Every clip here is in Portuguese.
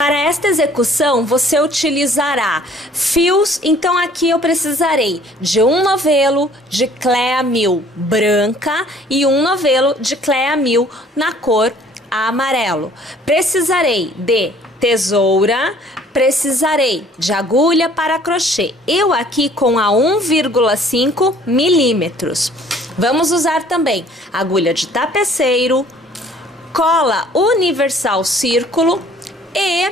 Para esta execução, você utilizará fios, então aqui eu precisarei de um novelo de Clea 1000 branca e um novelo de Clea 1000 na cor amarelo. Precisarei de tesoura, precisarei de agulha para crochê, eu aqui com a 1,5 milímetros. Vamos usar também agulha de tapeceiro, cola universal círculo e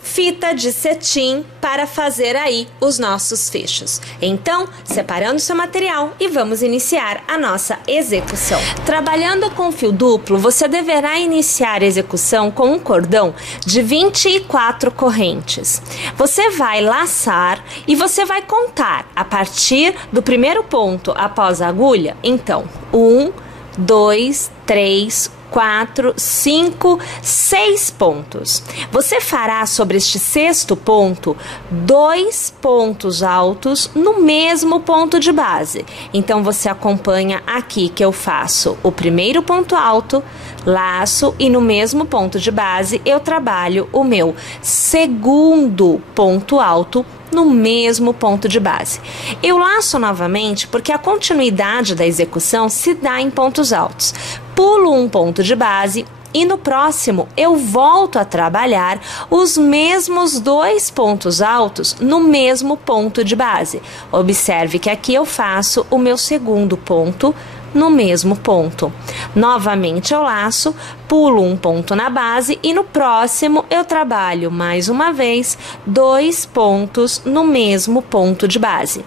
fita de cetim para fazer aí os nossos fechos. Então, separando seu material e vamos iniciar a nossa execução. Trabalhando com fio duplo, você deverá iniciar a execução com um cordão de 24 correntes. Você vai laçar e você vai contar a partir do primeiro ponto após a agulha. Então, 1, 2, 3, 4, 5, 6 pontos. Você fará sobre este sexto ponto 2 pontos altos no mesmo ponto de base. Então você acompanha aqui que eu faço o primeiro ponto alto, laço e no mesmo ponto de base eu trabalho o meu segundo ponto alto no mesmo ponto de base. Eu laço novamente porque a continuidade da execução se dá em pontos altos. Pulo um ponto de base e no próximo eu volto a trabalhar os mesmos 2 pontos altos no mesmo ponto de base. Observe que aqui eu faço o meu segundo ponto no mesmo ponto. Novamente eu laço, pulo um ponto na base e no próximo eu trabalho mais uma vez 2 pontos no mesmo ponto de base.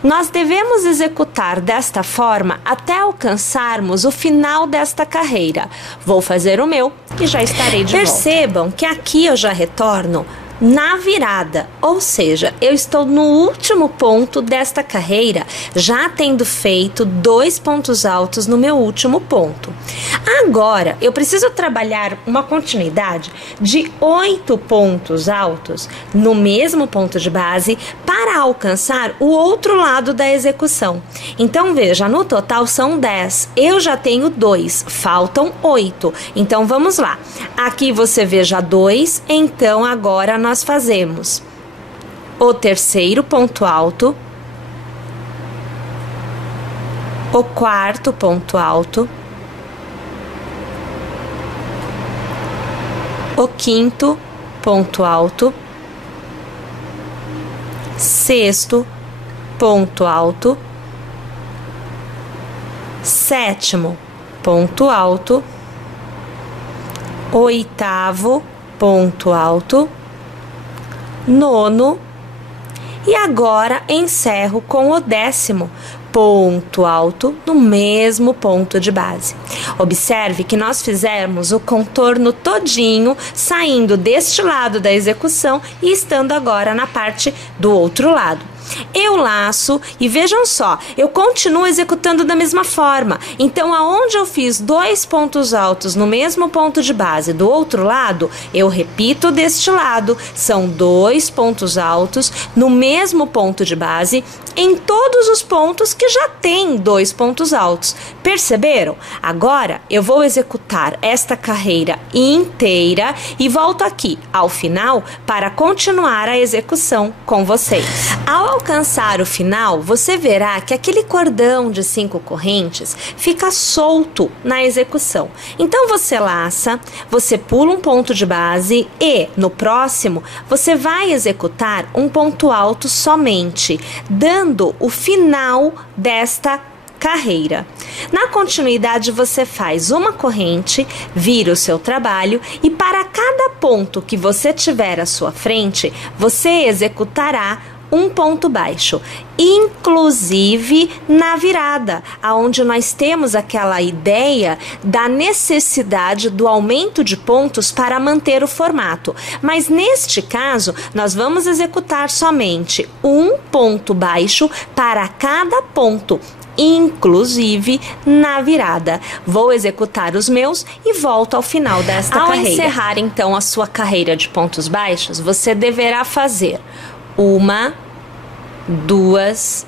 Nós devemos executar desta forma até alcançarmos o final desta carreira. Vou fazer o meu e já estarei de volta. Percebam que aqui eu já retorno na virada, ou seja, eu estou no último ponto desta carreira, já tendo feito 2 pontos altos no meu último ponto. Agora, eu preciso trabalhar uma continuidade de 8 pontos altos no mesmo ponto de base para alcançar o outro lado da execução. Então, veja, no total são 10, eu já tenho 2, faltam 8. Então, vamos lá. Aqui você veja 2, então agora nós fazemos o terceiro ponto alto, o quarto ponto alto, o quinto ponto alto, sexto ponto alto, sétimo ponto alto, oitavo ponto alto, nono e agora encerro com o 10º ponto alto no mesmo ponto de base. Observe que nós fizemos o contorno todinho saindo deste lado da execução e estando agora na parte do outro lado. Eu laço e vejam só, eu continuo executando da mesma forma. Então, aonde eu fiz 2 pontos altos no mesmo ponto de base do outro lado, eu repito deste lado, são 2 pontos altos no mesmo ponto de base em todos os pontos que já tem 2 pontos altos. Perceberam? Agora, eu vou executar esta carreira inteira e volto aqui ao final para continuar a execução com vocês. Ao alcançar o final, você verá que aquele cordão de 5 correntes fica solto na execução. Então você laça, você pula um ponto de base e no próximo você vai executar um ponto alto somente, dando o final desta carreira. Na continuidade você faz uma corrente, vira o seu trabalho e para cada ponto que você tiver à sua frente, você executará um ponto baixo, inclusive na virada, aonde nós temos aquela ideia da necessidade do aumento de pontos para manter o formato. Mas neste caso, nós vamos executar somente um ponto baixo para cada ponto, inclusive na virada. Vou executar os meus e volto ao final desta carreira. Ao encerrar então a sua carreira de pontos baixos, você deverá fazer 1, 2,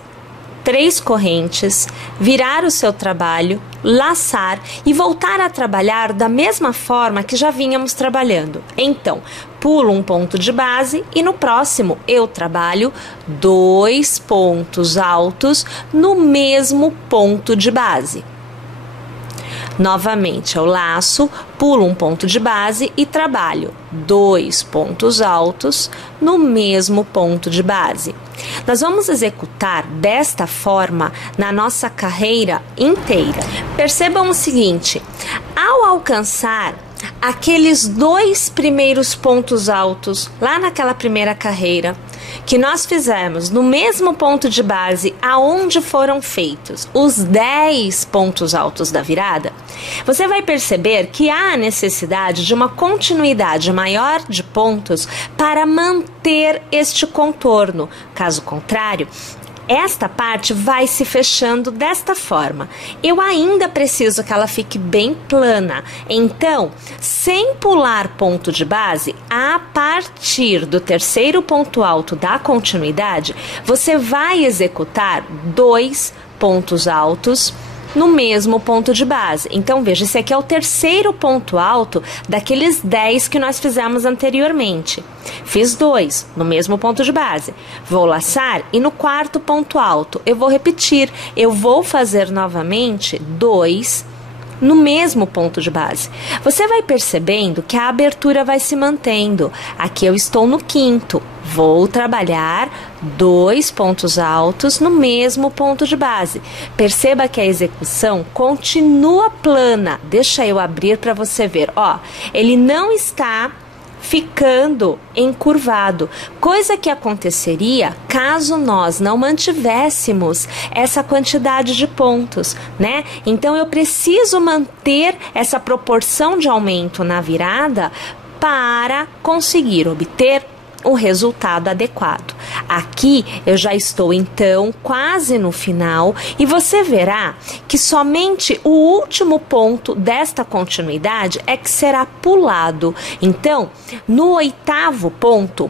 3 correntes, virar o seu trabalho, laçar e voltar a trabalhar da mesma forma que já vínhamos trabalhando. Então, pulo um ponto de base e no próximo eu trabalho 2 pontos altos no mesmo ponto de base. Novamente, eu laço, pulo um ponto de base e trabalho 2 pontos altos no mesmo ponto de base. Nós vamos executar desta forma na nossa carreira inteira. Percebam o seguinte, ao alcançar aqueles 2 primeiros pontos altos lá naquela primeira carreira que nós fizemos no mesmo ponto de base aonde foram feitos os 10 pontos altos da virada, você vai perceber que há a necessidade de uma continuidade maior de pontos para manter este contorno. Caso contrário, esta parte vai se fechando desta forma. Eu ainda preciso que ela fique bem plana. Então, sem pular ponto de base, a partir do terceiro ponto alto da continuidade, você vai executar 2 pontos altos no mesmo ponto de base. Então, veja, esse aqui é o terceiro ponto alto daqueles 10 que nós fizemos anteriormente. Fiz 2 no mesmo ponto de base. Vou laçar e no quarto ponto alto eu vou repetir. Eu vou fazer novamente 2 no mesmo ponto de base. Você vai percebendo que a abertura vai se mantendo. Aqui eu estou no quinto. Vou trabalhar 2 pontos altos no mesmo ponto de base. Perceba que a execução continua plana. Deixa eu abrir para você ver. Ó, ele não está ficando encurvado, coisa que aconteceria caso nós não mantivéssemos essa quantidade de pontos, né? Então eu preciso manter essa proporção de aumento na virada para conseguir obter o resultado adequado. Aqui eu já estou então quase no final e você verá que somente o último ponto desta continuidade é que será pulado. Então, no oitavo ponto,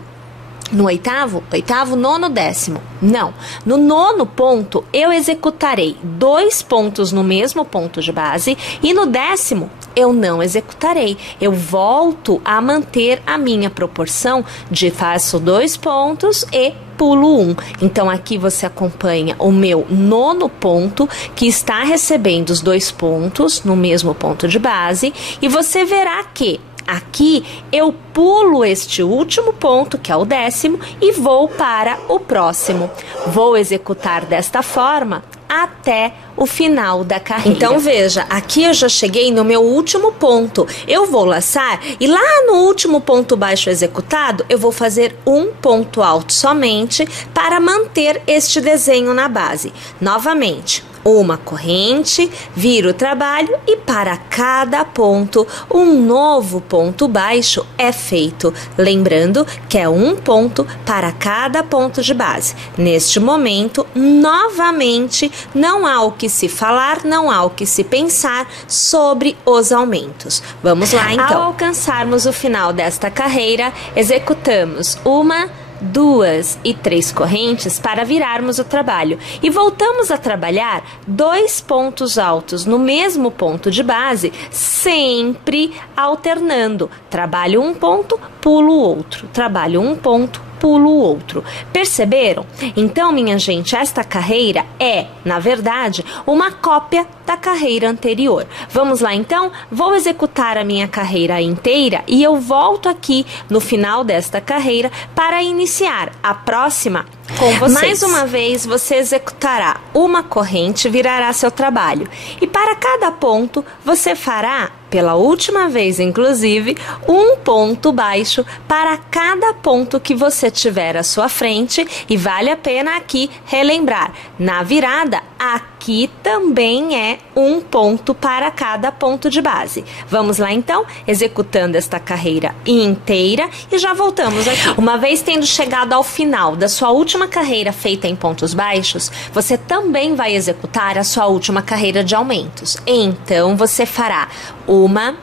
nono, décimo. Não. No nono ponto, eu executarei 2 pontos no mesmo ponto de base e no décimo, eu não executarei. Eu volto a manter a minha proporção de faço 2 pontos e pulo 1. Então, aqui você acompanha o meu nono ponto, que está recebendo os 2 pontos no mesmo ponto de base, e você verá que aqui eu pulo este último ponto, que é o décimo, e vou para o próximo. Vou executar desta forma até o final da carreira. Então veja, aqui eu já cheguei no meu último ponto. Eu vou laçar e lá no último ponto baixo executado, eu vou fazer um ponto alto somente para manter este desenho na base. Novamente, uma corrente, viro o trabalho e para cada ponto um novo ponto baixo é feito. Lembrando que é um ponto para cada ponto de base. Neste momento, novamente, não há o que se falar, não há o que se pensar sobre os aumentos. Vamos lá então. Ao alcançarmos o final desta carreira, executamos 1, 2 e 3 correntes para virarmos o trabalho e voltamos a trabalhar 2 pontos altos no mesmo ponto de base, sempre alternando. Trabalho um ponto, pulo outro, trabalho um ponto, pulo outro. Perceberam? Então, minha gente, esta carreira é, na verdade, uma cópia da carreira anterior. Vamos lá, então? Vou executar a minha carreira inteira e eu volto aqui no final desta carreira para iniciar a próxima com vocês. Mais uma vez, você executará uma corrente, virará seu trabalho. E para cada ponto, você fará, pela última vez inclusive, um ponto baixo para cada ponto que você tiver à sua frente. E vale a pena aqui relembrar, na virada, aqui também é um ponto para cada ponto de base. Vamos lá então, executando esta carreira inteira e já voltamos aqui. Uma vez tendo chegado ao final da sua última carreira feita em pontos baixos, você também vai executar a sua última carreira de aumentos. Então, você fará 1,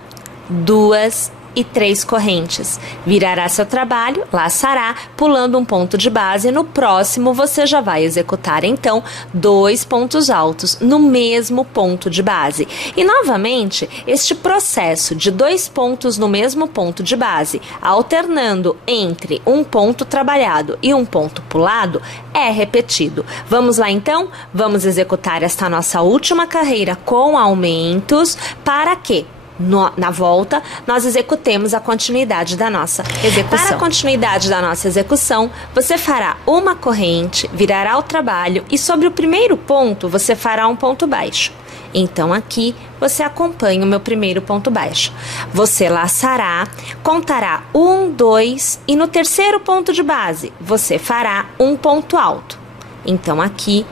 2, e 3 correntes. Virará seu trabalho, laçará, pulando um ponto de base. No próximo, você já vai executar, então, 2 pontos altos no mesmo ponto de base. E, novamente, este processo de 2 pontos no mesmo ponto de base, alternando entre um ponto trabalhado e um ponto pulado, é repetido. Vamos lá, então? Vamos executar esta nossa última carreira com aumentos para que na volta, nós executemos a continuidade da nossa execução. Para a continuidade da nossa execução, você fará uma corrente, virará o trabalho e sobre o primeiro ponto, você fará um ponto baixo. Então, aqui, você acompanha o meu primeiro ponto baixo. Você laçará, contará 1, 2 e no terceiro ponto de base, você fará um ponto alto. Então, aqui,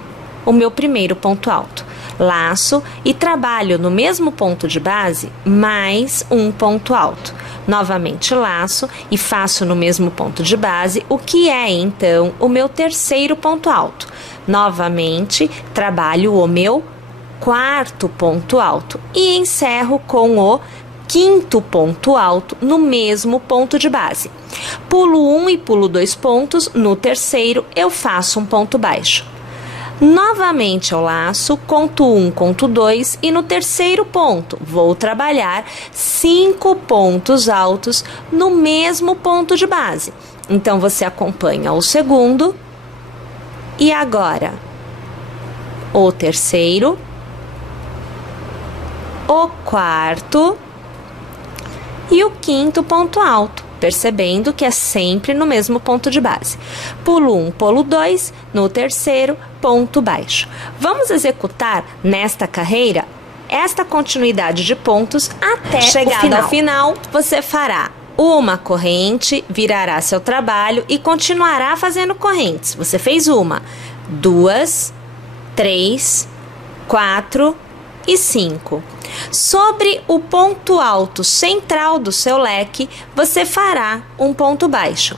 o meu primeiro ponto alto. Laço e trabalho no mesmo ponto de base mais um ponto alto. Novamente laço e faço no mesmo ponto de base, o que é então o meu terceiro ponto alto. Novamente trabalho o meu quarto ponto alto e encerro com o quinto ponto alto no mesmo ponto de base. Pulo 1 e pulo 2 pontos, no terceiro eu faço um ponto baixo. Novamente eu laço, conto 1, conto 2 e no terceiro ponto vou trabalhar 5 pontos altos no mesmo ponto de base. Então, você acompanha o segundo e agora o terceiro, o quarto e o quinto ponto alto. Percebendo que é sempre no mesmo ponto de base. Pulo 1, pulo 2, no terceiro, ponto baixo. Vamos executar nesta carreira esta continuidade de pontos até chegada ao final. Você fará uma corrente, virará seu trabalho e continuará fazendo correntes. Você fez 1, 2, 3, 4 e 5. Sobre o ponto alto central do seu leque, você fará um ponto baixo.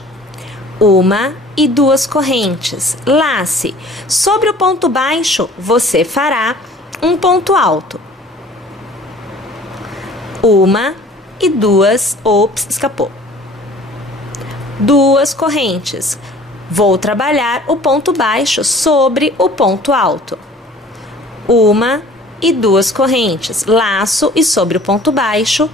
1 e 2 correntes. Lace. Sobre o ponto baixo, você fará um ponto alto. 1 e 2, escapou. 2 correntes. Vou trabalhar o ponto baixo sobre o ponto alto. 1 e 2 correntes, laço e sobre o ponto baixo,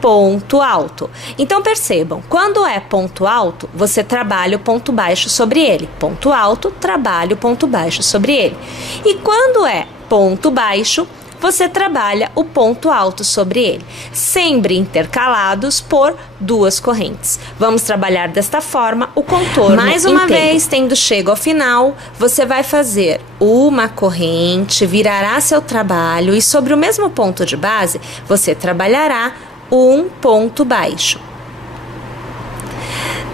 ponto alto. Então, percebam, quando é ponto alto, você trabalha o ponto baixo sobre ele. Ponto alto, trabalha o ponto baixo sobre ele. E quando é ponto baixo, você trabalha o ponto alto sobre ele, sempre intercalados por 2 correntes. Vamos trabalhar desta forma o contorno Mais uma inteiro. Vez, tendo chego ao final, você vai fazer uma corrente, virará seu trabalho e sobre o mesmo ponto de base, você trabalhará um ponto baixo.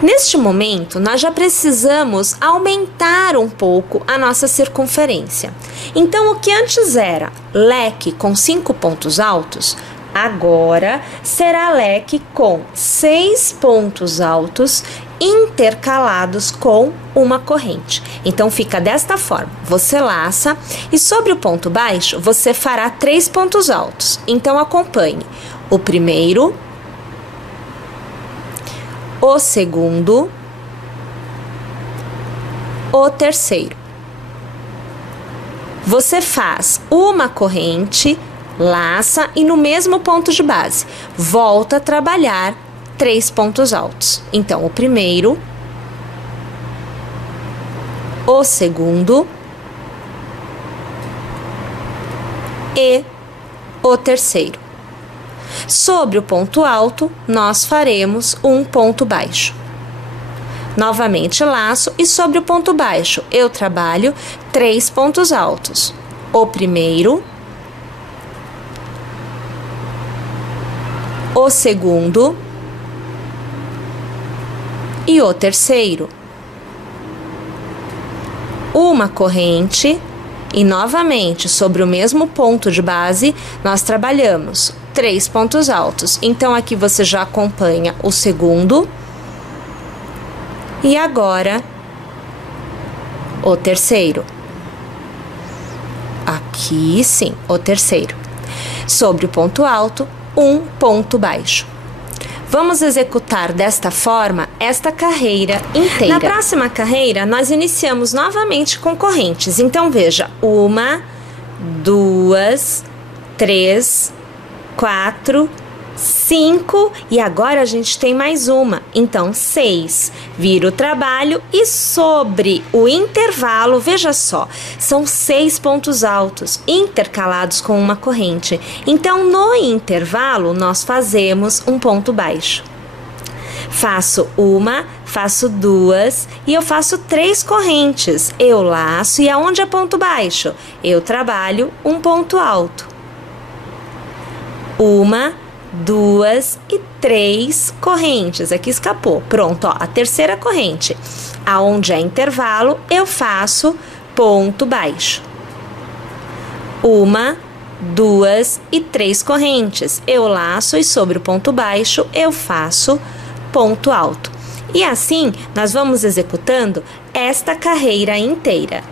Neste momento, nós já precisamos aumentar um pouco a nossa circunferência. Então, o que antes era leque com 5 pontos altos, agora será leque com 6 pontos altos intercalados com uma corrente. Então, fica desta forma. Você laça e sobre o ponto baixo, você fará 3 pontos altos. Então, acompanhe o primeiro, o segundo, o terceiro. Você faz uma corrente, laça e no mesmo ponto de base, volta a trabalhar 3 pontos altos. Então, o primeiro, o segundo e o terceiro. Sobre o ponto alto, nós faremos um ponto baixo. Novamente laço e sobre o ponto baixo eu trabalho 3 pontos altos. O primeiro, o segundo e o terceiro. Uma corrente e novamente sobre o mesmo ponto de base nós trabalhamos 3 pontos altos. Então, aqui você já acompanha o segundo e agora o terceiro. Aqui sim, o terceiro. Sobre o ponto alto, um ponto baixo. Vamos executar desta forma esta carreira inteira. Na próxima carreira, nós iniciamos novamente com correntes. Então, veja, 1, 2, 3, 4, 5 e agora a gente tem mais uma, então 6. Vira o trabalho e sobre o intervalo, veja só, são 6 pontos altos intercalados com uma corrente. Então no intervalo nós fazemos um ponto baixo. Faço 1, faço 2 e eu faço 3 correntes. Eu laço e aonde é ponto baixo? Eu trabalho um ponto alto. 1, 2 e 3 correntes. Aqui escapou. Pronto, ó, a terceira corrente. Aonde é intervalo, eu faço ponto baixo. 1, 2 e 3 correntes. Eu laço e sobre o ponto baixo eu faço ponto alto. E assim nós vamos executando esta carreira inteira.